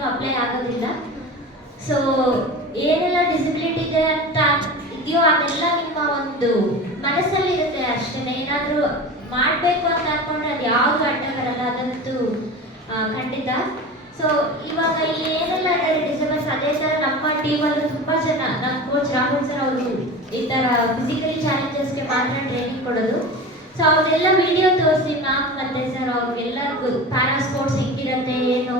ಏನು ಅಪ್ಲೈ ಆಗೋದಿಲ್ಲ. ಸೊ ಏನೆಲ್ಲ ಡಿಸಬಿಲಿಟಿ ಇದೆ ಅಂತ ಇದೆಯೋ ಅದೆಲ್ಲ ನಿಮ್ಮ ಒಂದು ಮನಸ್ಸಲ್ಲಿ ಇರುತ್ತೆ ಅಷ್ಟೇ. ಏನಾದರೂ ಮಾಡಬೇಕು ಅಂತ ಅಂದ್ಕೊಂಡ್ರೆ ಅದು ಯಾವುದು ಅಡ್ಡ ಬರಲ್ಲ, ಅದಂತೂ ಖಂಡಿತ. ಸೊ ಇವಾಗ ಇಲ್ಲಿ ಏನೆಲ್ಲ ಇದ್ದಾರೆ ಡಿಸೇಬಲ್ಸ್, ಅದೇ ಥರ ನಮ್ಮ ಟೀಮಲ್ಲೂ ತುಂಬ ಜನ, ನಮ್ಮ ಕೋಚ್ ರಾಹುಲ್ ಸರ್ ಅವರು ಈ ಥರ ಫಿಸಿಕಲಿ ಚಾಲೆಂಜಸ್ಗೆ ಮಾತ್ರ ಟ್ರೈನಿಂಗ್ ಕೊಡೋದು. ಸೊ ಅವ್ರನ್ನೆಲ್ಲ ವಿಡಿಯೋ ತೋರಿಸಿ ಮ್ಯಾಮ್ ಮತ್ತೆ ಸರ್ ಅವ್ರಿಗೆಲ್ಲರಿಗೂ ಪ್ಯಾರಾ ಸ್ಪೋರ್ಟ್ಸ್ ಹೆಂಗಿರುತ್ತೆ, ಏನು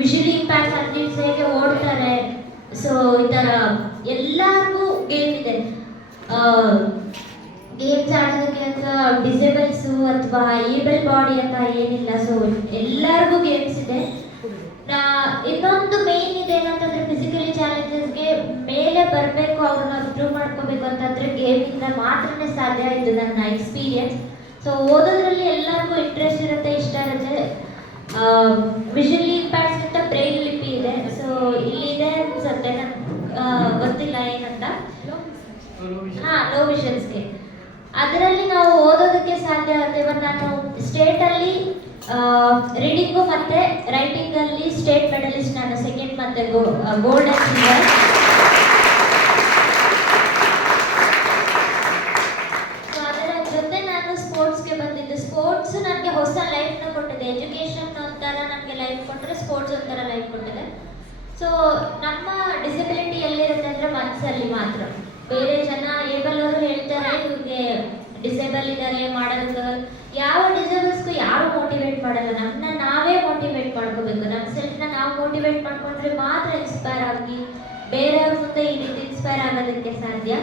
ವಿಷುವಲಿ ಇಂಪ್ಯಾಕ್ಟ್ಸ್ ಅಥ್ಲೀಟ್ಸ್ ಹೇಗೆ ಓಡ್ತಾರೆ, ಸೊ ಈ ಥರ ಎಲ್ಲರಿಗೂ ಗೇಮ್ ಇದೆ. ಗೇಮ್ಸ್ ಆಡೋದಕ್ಕೆ ಅಥವಾ ಡಿಸೇಬಲ್ಸು ಅಥವಾ ಏಬಲ್ ಬಾಡಿ ಅಂತ ಏನಿಲ್ಲ. ಸೊ ಎಲ್ಲರಿಗೂ ಗೇಮ್ಸ್ ಇದೆ. ಇನ್ನೊಂದು ಮೇನ್ ಇದೆ ಏನಂತಂದ್ರೆ ಫಿಸಿಕಲಿ ಚಾಲೆಂಜಸ್ಗೆ ಮೇಲೆ ಬರಬೇಕು, ಅವ್ರನ್ನ ಇಂಪ್ರೂವ್ ಮಾಡ್ಕೋಬೇಕು ಅಂತಂದ್ರೆ ಗೇಮಿಂದ ಮಾತ್ರನೇ ಸಾಧ್ಯ. ಇದು ನನ್ನ ಎಕ್ಸ್ಪೀರಿಯನ್ಸ್. ಸೊ ಓದೋದ್ರಲ್ಲಿ ಎಲ್ಲರಿಗೂ ಇಂಟ್ರೆಸ್ಟ್ ಇರುತ್ತೆ, ಇಷ್ಟ ಇರುತ್ತೆ. ವಿಷುವಲಿ ಇಂಪ್ಯಾಕ್ಟ್ಸ್ ಅಂತ ಬ್ರೈಲ್ ಲಿಪಿ ಇದೆ. ಸೊ ಇಲ್ಲಿದೆ ಅನ್ಸುತ್ತೆ, ನನ್ಗೆ ಗೊತ್ತಿಲ್ಲ ಏನಂತ. ಲೋ ವಿಷನ್ಸ್ಗೆ ಅದರಲ್ಲಿ ನಾವು ಓದೋದಕ್ಕೆ ಸಾಧ್ಯ ಆಗುತ್ತೆ. ಇವಾಗ ನಾನು ಸ್ಟೇಟಲ್ಲಿ ರೀಡಿಂಗು ಮತ್ತು ರೈಟಿಂಗಲ್ಲಿ ಸ್ಟೇಟ್ ಮೆಡಲಿಸ್ಟ್, ನಾನು ಸೆಕೆಂಡ್ ಮತ್ತು ಗೋಲ್ಡ್ ಸಿಲ್ವರ್. ಸೊ ಅದರ ಜೊತೆ ನಾನು ಸ್ಪೋರ್ಟ್ಸ್ಗೆ ಬಂದಿದ್ದು. ಸ್ಪೋರ್ಟ್ಸ್ ನನಗೆ ಹೊಸ ಲೈಫ್ನ ಕೊಟ್ಟಿದೆ. ಎಜುಕೇಷನ್ ಒಂಥರ ನನಗೆ ಲೈಫ್ ಕೊಟ್ಟರೆ, ಸ್ಪೋರ್ಟ್ಸ್ ಒಂಥರ ಲೈಫ್ ಕೊಟ್ಟಿದೆ. ಸೊ ನಮ್ಮ ಡಿಸಬಿಲಿಟಿ ಎಲ್ಲಿರುತ್ತೆ ಅಂದರೆ ಮನಸ್ಸಲ್ಲಿ ಮಾತ್ರ. ಬೇರೆ ಜನ ಏಬಲ್ ಅವರು ಹೇಳ್ತಾರೆ ಇವ್ರಿಗೆ ಡಿಸೇಬಲ್ ಇದ್ದಾರೆ ಮಾಡೋದಕ್ಕೆ, ಯಾವ ಡಿಸೇಬಲ್ಸ್ಗೂ ಯಾರು ಮೋಟಿವೇಟ್ ಮಾಡಲ್ಲ. ನಮ್ಮನ್ನ ನಾವೇ ಮೋಟಿವೇಟ್ ಮಾಡ್ಕೋಬೇಕು. ನಮ್ಮ ಸೆಲ್ಫ್ನ ನಾವು ಮೋಟಿವೇಟ್ ಮಾಡ್ಕೊಂಡ್ರೆ ಮಾತ್ರ ಇನ್ಸ್ಪೈರ್ ಆಗಿ ಬೇರೆಯವ್ರ ಮುಂದೆ ಈ ರೀತಿ ಇನ್ಸ್ಪೈರ್ ಆಗೋದಕ್ಕೆ ಸಾಧ್ಯ.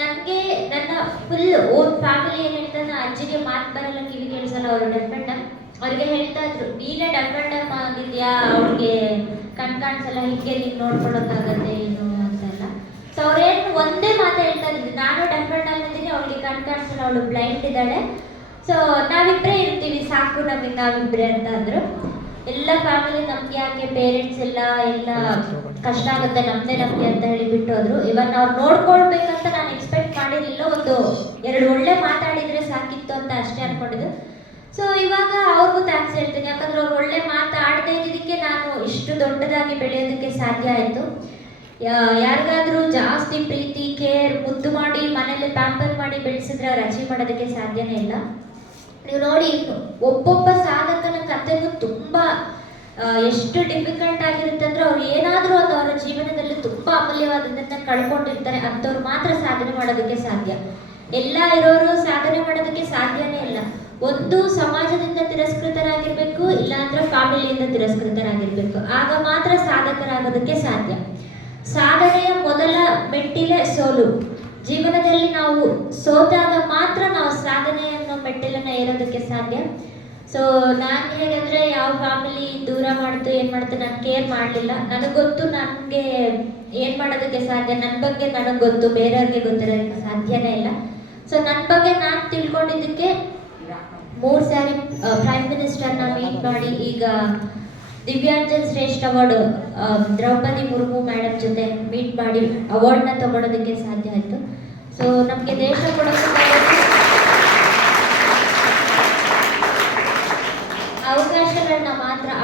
ನನಗೆ ನನ್ನ ಫುಲ್ ಓನ್ ಫ್ಯಾಮಿಲಿ ಏನು ಹೇಳ್ತಾರೆ, ನನ್ನ ಅಜ್ಜಿಗೆ ಮಾತು ಬರಲ್ಲ, ಕಿವಿ ಕೇಳಿಸಲ್ಲ, ಅವರು ಡೆಫ್ ಅಂಡ್ ಡಮ್. ಅವ್ರಿಗೆ ಹೇಳ್ತಾ ಇದ್ರು, ನೀನೇ ಡೆಫ್ ಅಂಡ್ ಡಮ್ ಆಗಿದ್ಯಾ, ಅವ್ರಿಗೆ ಕಣ್ ಕಾಣಿಸಲ್ಲ, ಹೀಗೆ ನೀನು ನೋಡ್ಕೊಳಕ್ಕಾಗತ್ತೆ ಏನು ಅಂತೆಲ್ಲ. ಸೊ ಅವ್ರೇನು ಒಂದೇ ಮಾತು ಹೇಳ್ತಾ ಇದ್ದಿದ್ದು, ನಾನು ಡೆಫ್ ಅಂಡ್ ಡಮ್ ಇದ್ದೀನಿ, ಅವಳಿಗೆ ಕಣ್ ಕಾಣಿಸಲ್ಲ, ಅವಳು ಬ್ಲೈಂಡ್ ಇದ್ದಾಳೆ, ಸೊ ನಾವಿಬ್ಬರೇ ಇರ್ತೀವಿ ಸಾಕು, ನಮಗೆ ನಾವಿಬ್ಬರೇ ಅಂತ ಅಂದರು. ಎಲ್ಲ ಫ್ಯಾಮಿಲಿ ನಮ್ಗೆ ಯಾಕೆ, ಪೇರೆಂಟ್ಸ್ ಎಲ್ಲ ಕಷ್ಟ ಆಗುತ್ತೆ, ನಮ್ಮದೇ ನಮಗೆ ಅಂತ ಹೇಳಿ ಬಿಟ್ಟೋದ್ರು. ಇವಾಗ ಅವ್ರು ನೋಡ್ಕೊಳ್ಬೇಕಂತ ನಾನು ಎಕ್ಸ್ಪೆಕ್ಟ್ ಮಾಡಿರಲಿಲ್ಲ. ಒಂದು 2 ಒಳ್ಳೆ ಮಾತಾಡಿದರೆ ಸಾಕಿತ್ತು ಅಂತ ಅಷ್ಟೇ ಅನ್ಕೊಂಡಿದ್ದು. ಸೊ ಇವಾಗ ಅವ್ರಿಗೂ ಥ್ಯಾಂಕ್ಸ್ ಹೇಳ್ತೀನಿ, ಯಾಕಂದ್ರೆ ಅವ್ರು ಒಳ್ಳೆ ಮಾತಾಡದೇ ಇದ್ದಿದ್ದಕ್ಕೆ ನಾನು ಇಷ್ಟು ದೊಡ್ಡದಾಗಿ ಬೆಳೆಯೋದಕ್ಕೆ ಸಾಧ್ಯ ಆಯಿತು. ಯಾರಿಗಾದ್ರೂ ಜಾಸ್ತಿ ಪ್ರೀತಿ, ಕೇರ್, ಮುದ್ದು ಮಾಡಿ ಮನೇಲಿ ಪ್ಯಾಂಪರ್ ಮಾಡಿ ಬೆಳೆಸಿದ್ರೆ ಅವ್ರು ಅಚೀವ್ ಮಾಡೋದಕ್ಕೆ ಸಾಧ್ಯನೇ ಇಲ್ಲ. ನೀವು ನೋಡಿ, ಒಬ್ಬೊಬ್ಬ ಸಾಧಕನ ಕಥೆಗೂ ತುಂಬ ಎಷ್ಟು ಡಿಫಿಕಲ್ಟ್ ಆಗಿರುತ್ತೆ ಅಂದರೆ, ಅವ್ರು ಏನಾದರೂ ಅದು ಅವರ ಜೀವನದಲ್ಲಿ ತುಂಬ ಅಮೂಲ್ಯವಾದದನ್ನು ಕಳ್ಕೊಂಡಿರ್ತಾರೆ. ಅಂಥವ್ರು ಮಾತ್ರ ಸಾಧನೆ ಮಾಡೋದಕ್ಕೆ ಸಾಧ್ಯ. ಎಲ್ಲ ಇರೋರು ಸಾಧನೆ ಮಾಡೋದಕ್ಕೆ ಸಾಧ್ಯನೇ ಇಲ್ಲ. ಒಂದು ಸಮಾಜದಿಂದ ತಿರಸ್ಕೃತರಾಗಿರ್ಬೇಕು, ಇಲ್ಲಾಂದ್ರೆ ಫ್ಯಾಮಿಲಿಯಿಂದ ತಿರಸ್ಕೃತರಾಗಿರ್ಬೇಕು. ಆಗ ಮಾತ್ರ ಸಾಧಕರಾಗೋದಕ್ಕೆ ಸಾಧ್ಯ. ಸಾಧನೆಯ ಮೊದಲ ಮೆಟ್ಟಿಲೇ ಸೋಲು. ಜೀವನದಲ್ಲಿ ನಾವು ಸೋತಾಗ ಮಾತ್ರ ನಾವು ಸಾಧನೆಯ ಮೆಟ್ಟಿಲನ್ನು ಏರೋದಕ್ಕೆ ಸಾಧ್ಯ. ಸೊ ನಾನು ಹೇಗಂದರೆ, ಯಾವ ಫ್ಯಾಮಿಲಿ ದೂರ ಮಾಡ್ತು ಏನು ಮಾಡ್ತು ನಾನು ಕೇರ್ ಮಾಡಲಿಲ್ಲ. ನನಗೆ ಗೊತ್ತು ನನಗೆ ಏನು ಮಾಡೋದಕ್ಕೆ ಸಾಧ್ಯ, ನನ್ನ ಬಗ್ಗೆ ನನಗೆ ಗೊತ್ತು, ಬೇರೆಯವ್ರಿಗೆ ಗೊತ್ತಿರೋದಕ್ಕೆ ಸಾಧ್ಯನೇ ಇಲ್ಲ. ಸೊ ನನ್ನ ಬಗ್ಗೆ ನಾನು ತಿಳ್ಕೊಂಡಿದ್ದಕ್ಕೆ 3 ಸಾರಿ ಪ್ರೈಮ್ ಮಿನಿಸ್ಟರ್ನ ಮೀಟ್ ಮಾಡಿ, ಈಗ ದಿವ್ಯಾಂಜನ್ ಶ್ರೇಷ್ಠ ಅವಾರ್ಡ್ ದ್ರೌಪದಿ ಮುರ್ಮು ಮೇಡಮ್ ಜೊತೆ ಮೀಟ್ ಮಾಡಿ ಅವಾರ್ಡ್ನ ತಗೊಳ್ಳೋದಕ್ಕೆ ಸಾಧ್ಯ ಆಯಿತು. ಸೊ ನಮಗೆ ದೇಶ ಕೊಡೋದಕ್ಕೆ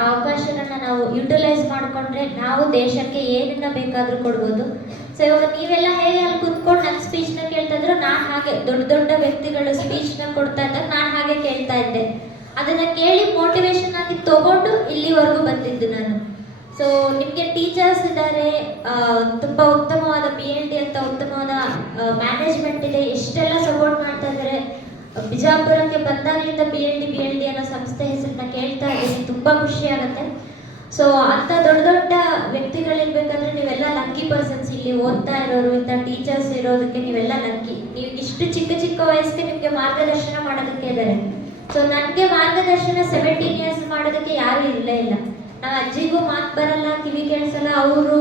ಅವಕಾಶಗಳನ್ನ ನಾವು ಯುಟಿಲೈಸ್ ಮಾಡಿಕೊಂಡ್ರೆ ನಾವು ದೇಶಕ್ಕೆ ಏನನ್ನ ಬೇಕಾದರೂ ಕೊಡ್ಬೋದು. ಸೊ ಇವಾಗ ನೀವೆಲ್ಲ ಹೇಗೆ ಅಲ್ಲಿ ಕುತ್ಕೊಂಡು ನನ್ನ ಸ್ಪೀಚ್ನ ಕೇಳ್ತಾ ಇದ್ರು, ನಾನು ಹಾಗೆ ದೊಡ್ಡ ದೊಡ್ಡ ವ್ಯಕ್ತಿಗಳು ಸ್ಪೀಚ್ನ ಕೊಡ್ತಾ ಇದ್ದಾಗ ನಾನು ಹಾಗೆ ಕೇಳ್ತಾ ಇದ್ದೆ. ಅದನ್ನು ಕೇಳಿ ಮೋಟಿವೇಶನ್ ಆಗಿ ತಗೊಂಡು ಇಲ್ಲಿವರೆಗೂ ಬಂದಿದ್ದು ನಾನು. ಸೊ ನಿಮಗೆ ಟೀಚರ್ಸ್ ಇದ್ದಾರೆ, ತುಂಬ ಉತ್ತಮವಾದ PhD ಅಂತ ಉತ್ತಮವಾದ ಮ್ಯಾನೇಜ್ಮೆಂಟ್ ಇದೆ, ಇಷ್ಟೆಲ್ಲ ಸಪೋರ್ಟ್ ಮಾಡ್ತಾ ಇದ್ದಾರೆ. ಬಿಜಾಪುರಕ್ಕೆ ಬಂದಾಗಲಿಂದ BLD ಅನ್ನೋ ಸಂಸ್ಥೆ ಹೆಸರನ್ನ ಕೇಳ್ತಾ ಇದ್ದೀನಿ, ತುಂಬ ಖುಷಿ ಆಗುತ್ತೆ. ಸೊ ಅಂಥ ದೊಡ್ಡ ದೊಡ್ಡ ವ್ಯಕ್ತಿಗಳಿರ್ಬೇಕಂದ್ರೆ ನೀವೆಲ್ಲ ಲಕ್ಕಿ ಪರ್ಸನ್ಸ್. ಇಲ್ಲಿ ಓದ್ತಾ ಇರೋರು, ಇಂಥ ಟೀಚರ್ಸ್ ಇರೋದಕ್ಕೆ ನೀವೆಲ್ಲ ಲಕ್ಕಿ. ನೀವು ಇಷ್ಟು ಚಿಕ್ಕ ಚಿಕ್ಕ ವಯಸ್ಸಿಗೆ ನಿಮಗೆ ಮಾರ್ಗದರ್ಶನ ಮಾಡೋದಕ್ಕೆ ಇದ್ದಾರೆ. ಸೊ ನನಗೆ ಮಾರ್ಗದರ್ಶನ 17 ಇಯರ್ಸ್ ಮಾಡೋದಕ್ಕೆ ಯಾರೂ ಇರಲೇ ಇಲ್ಲ. ನಮ್ಮ ಅಜ್ಜಿಗೂ ಮಾತು ಬರಲ್ಲ, ಕಿವಿ ಕೇಳಿಸಲ್ಲ, ಅವರು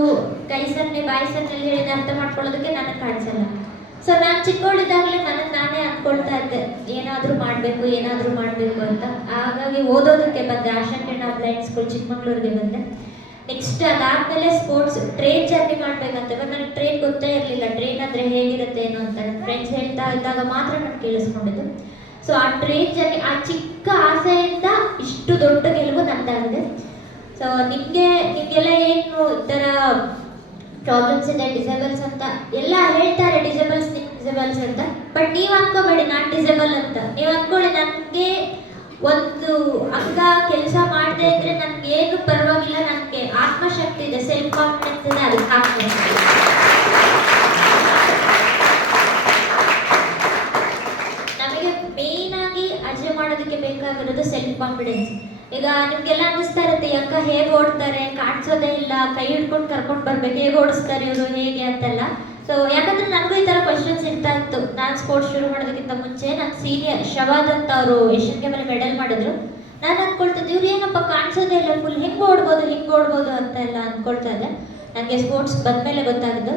ಕೈ ಸನ್ನೆ ಬಾಯಿ ಸನ್ನೆಲ್ಲಿ ಹೇಳಿದ ಅರ್ಥ ಮಾಡ್ಕೊಳ್ಳೋದಕ್ಕೆ ನನಗೆ ಕಾಣಿಸಲ್ಲ. ಸೊ ನಾನು ಚಿಕ್ಕವಳಿದ್ದಾಗಲೇ ನನಗೆ ನಾನೇ ಅಂದ್ಕೊಳ್ತಾ ಇದ್ದೆ, ಏನಾದರೂ ಮಾಡಬೇಕು ಅಂತ. ಹಾಗಾಗಿ ಓದೋದಕ್ಕೆ ಬಂದೆ. ಆಶಾಕಿರಣ ಬ್ಲೈಂಡ್ ಸ್ಕೂಲ್ ಚಿಕ್ಕಮಗಳೂರಿಗೆ ಬಂದೆ. ನೆಕ್ಸ್ಟ್ ಅದಾದಮೇಲೆ ಸ್ಪೋರ್ಟ್ಸ್ ಟ್ರೈನ್ ಜರ್ನಿ ಮಾಡಬೇಕಂತ. ಇವಾಗ ನನಗೆ ಟ್ರೈನ್ ಗೊತ್ತೇ ಇರಲಿಲ್ಲ, ಟ್ರೈನ್ ಅಂದರೆ ಹೇಗಿರುತ್ತೆ ಏನು ಅಂತ. ನನ್ನ ಫ್ರೆಂಡ್ಸ್ ಹೇಳ್ತಾ ಇದ್ದಾಗ ಮಾತ್ರ ನಾನು ಕೇಳಿಸ್ಕೊಂಡಿದ್ದು. ಸೊ ಆ ಟ್ರೈನ್ ಜರ್ನಿ, ಆ ಚಿಕ್ಕ ಆಸೆಯಿಂದ ಇಷ್ಟು ದೊಡ್ಡ ಗೆಲುವು ನಂದಾಗಿದೆ. ಸೊ ನಿಮಗೆಲ್ಲ ಏನು ಈ ಥರ ಪ್ರಾಬ್ಲಮ್ಸ್ ಇದೆ ಡಿಸೇಬಲ್ಸ್ ಅಂತ ಎಲ್ಲ ಹೇಳ್ತಾರೆ, ಡಿಸೇಬಲ್ಸ್ ಅಂತ. ಬಟ್ ನೀವು ಅನ್ಕೋಬೇಡಿ ನಾನು ಡಿಸೇಬಲ್ ಅಂತ. ನೀವು ಅನ್ಕೊಳ್ಳಿ ನನಗೆ ಒಂದು ಅಂಗ ಕೆಲಸ ಮಾಡದೆ ಇದ್ರೆ ನನಗೆ ಏನು ಪರವಾಗಿಲ್ಲ, ನನಗೆ ಆತ್ಮಶಕ್ತಿ ಇದೆ, ಸೆಲ್ಫ್ ಕಾನ್ಫಿಡೆನ್ಸ್ ಇದೆ, ಅದಕ್ಕೆ ಆಗ್ತದೆ. ನಮಗೆ ಮೇನ್ ಆಗಿ ಅಚೀವ್ ಮಾಡೋದಕ್ಕೆ ಬೇಕಾಗಿರೋದು ಸೆಲ್ಫ್ ಕಾನ್ಫಿಡೆನ್ಸ್. ಈಗ ನಿಮ್ಗೆಲ್ಲ ಅನ್ನಿಸ್ತಾ ಇರುತ್ತೆ ಈ ಅಕ್ಕ ಹೇಗೆ ಓಡ್ತಾರೆ, ಕಾಣಿಸೋದೇ ಇಲ್ಲ, ಕೈ ಹಿಡ್ಕೊಂಡು ಕರ್ಕೊಂಡು ಬರ್ಬೇಕು, ಹೇಗೆ ಓಡಿಸ್ತಾರೆ ಇವರು ಹೇಗೆ ಅಂತೆಲ್ಲ. ಸೊ ಯಾಕಂದ್ರೆ ನನಗೂ ಈ ಥರ ಕ್ವಶನ್ಸ್ ಇರ್ತಾ ಇತ್ತು. ನಾನು ಸ್ಪೋರ್ಟ್ಸ್ ಶುರು ಮಾಡೋದಕ್ಕಿಂತ ಮುಂಚೆ ನನ್ನ ಸೀನಿಯರ್ ಶವಾದ್ ಅಂತ ಅವರು ಏಷ್ಯನ್ ಗೇಮಲ್ಲಿ ಮೆಡಲ್ ಮಾಡಿದ್ರು. ನಾನು ಅಂದ್ಕೊಳ್ತಿದ್ದೆ ಇವ್ರು ಏನಪ್ಪ ಕಾಣಿಸೋದೇ ಇಲ್ಲ, ಫುಲ್ ಹಿಂಗೆ ಓಡ್ಬೋದು ಅಂತ ಎಲ್ಲ ಅಂದ್ಕೊಳ್ತಾ ಇದ್ದೆ. ನನಗೆ ಸ್ಪೋರ್ಟ್ಸ್ ಬಂದಮೇಲೆ ಗೊತ್ತಾಗಿದ್ದು.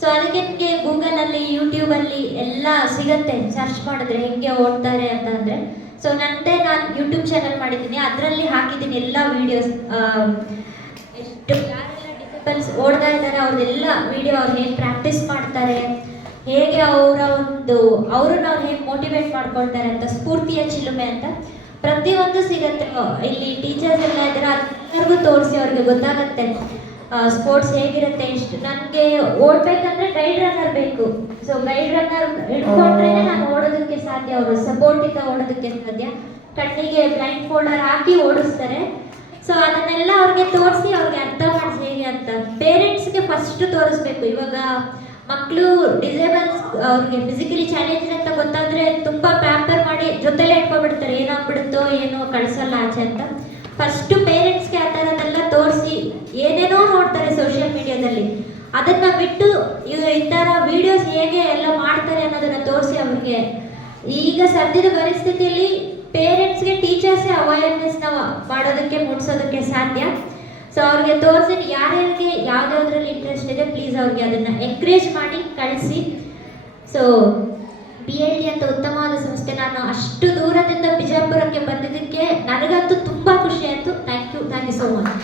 ಸೊ ಅದಕ್ಕೆ ನಿಮಗೆ ಗೂಗಲಲ್ಲಿ ಯೂಟ್ಯೂಬಲ್ಲಿ ಎಲ್ಲ ಸಿಗುತ್ತೆ, ಸರ್ಚ್ ಮಾಡಿದ್ರೆ ಹೆಂಗೆ ಓಡ್ತಾರೆ ಅಂತ ಅಂದರೆ. ಸೊ ನನ್ನದೇ ನಾನು ಯೂಟ್ಯೂಬ್ ಚಾನಲ್ ಮಾಡಿದ್ದೀನಿ, ಅದರಲ್ಲಿ ಹಾಕಿದ್ದೀನಿ ಎಲ್ಲ ವೀಡಿಯೋಸ್. ಎಷ್ಟು ಯಾರೆಲ್ಲ ಡಿಸೇಬಲ್ಸ್ ಓಡ್ತಾ ಇದ್ದಾರೆ ಅವ್ರದ್ದೆಲ್ಲ ವೀಡಿಯೋ, ಅವ್ರು ಹೇಗೆ ಪ್ರಾಕ್ಟೀಸ್ ಮಾಡ್ತಾರೆ, ಹೇಗೆ ಅವ್ರನ್ನ ಅವ್ರು ಹೇಗೆ ಮೋಟಿವೇಟ್ ಮಾಡ್ಕೊಳ್ತಾರೆ ಅಂತ, ಸ್ಫೂರ್ತಿಯ ಚಿಲುಮೆ ಅಂತ ಪ್ರತಿಯೊಂದು ಸಿಗುತ್ತೆ. ಇಲ್ಲಿ ಟೀಚರ್ಸ್ ಎಲ್ಲ ಇದ್ದಾರೆ, ಅದೆಲ್ಲರಿಗೂ ತೋರಿಸಿ ಅವ್ರಿಗೆ ಗೊತ್ತಾಗುತ್ತೆ ಸ್ಪೋರ್ಟ್ಸ್ ಹೇಗಿರುತ್ತೆ. ಇಷ್ಟು ನನಗೆ ಓಡಬೇಕಂದ್ರೆ ಗೈಡ್ ರನ್ನರ್ ಬೇಕು. ಸೊ ಗೈಡ್ ರನ್ನರ್ ಇಟ್ಕೊಂಡ್ರೆ ನಾನು ಓಡೋದಕ್ಕೆ ಸಾಧ್ಯ, ಅವರು ಸಪೋರ್ಟಿಂದ ಓಡೋದಕ್ಕೆ ಸಾಧ್ಯ. ಕಣ್ಣಿಗೆ ಬ್ಲೈಂಡ್ ಫೋಲ್ಡರ್ ಹಾಕಿ ಓಡಿಸ್ತಾರೆ. ಸೊ ಅದನ್ನೆಲ್ಲ ಅವ್ರಿಗೆ ತೋರಿಸಿ ಅವ್ರಿಗೆ ಅರ್ಥ ಮಾಡಿಸಿ ಹೇಗೆ ಅಂತ. ಪೇರೆಂಟ್ಸ್ಗೆ ಫಸ್ಟ್ ತೋರಿಸ್ಬೇಕು. ಇವಾಗ ಮಕ್ಕಳು ಡಿಸೇಬಲ್ಸ್ ಅವ್ರಿಗೆ ಫಿಸಿಕಲಿ ಚಾಲೆಂಜ್ ಅಂತ ಗೊತ್ತಾದರೆ ತುಂಬ ಪ್ಯಾಂಪರ್ ಮಾಡಿ ಜೊತೆಲೇ ಇಟ್ಕೊಬಿಡ್ತಾರೆ, ಏನಾಗ್ಬಿಡುತ್ತೋ ಏನೋ ಕಳಿಸಲ್ಲ ಆಚೆ ಅಂತ. ಫಸ್ಟು ಪೇರೆಂಟ್ಸ್ಗೆ ಆ ಥರದ್ದೆಲ್ಲ ತೋರಿಸಿ, ಏನೇನೋ ನೋಡ್ತಾರೆ ಸೋಷಿಯಲ್ ಮೀಡಿಯಾದಲ್ಲಿ, ಅದನ್ನು ಬಿಟ್ಟು ಈ ಥರ ವೀಡಿಯೋಸ್ ಹೇಗೆ ಎಲ್ಲ ಮಾಡ್ತಾರೆ ಅನ್ನೋದನ್ನು ತೋರಿಸಿ ಅವ್ರಿಗೆ. ಈಗ ಸದ್ಯದ ಪರಿಸ್ಥಿತಿಯಲ್ಲಿ ಪೇರೆಂಟ್ಸ್ಗೆ ಟೀಚರ್ಸೇ ಅವೇರ್ನೆಸ್ನ ಮಾಡೋದಕ್ಕೆ ಮೂಡಿಸೋದಕ್ಕೆ ಸಾಧ್ಯ. ಸೊ ಅವ್ರಿಗೆ ತೋರಿಸಿ ಯಾರ್ಯಾರಿಗೆ ಯಾವುದ್ಯಾವುದ್ರಲ್ಲಿ ಇಂಟ್ರೆಸ್ಟ್ ಇದೆ ಪ್ಲೀಸ್ ಅವ್ರಿಗೆ ಅದನ್ನು ಎಂಕರೇಜ್ ಮಾಡಿ ಕಳಿಸಿ. ಸೊ BLD ಅಂತ ಉತ್ತಮವಾದ ಸಂಸ್ಥೆ. ನಾನು ಅಷ್ಟು ದೂರದಿಂದ ಬಿಜಾಪುರಕ್ಕೆ ಬಂದಿದ್ದಕ್ಕೆ ನನಗಂತೂ ತುಂಬ ಖುಷಿ ಆಯಿತು. Thank you so much.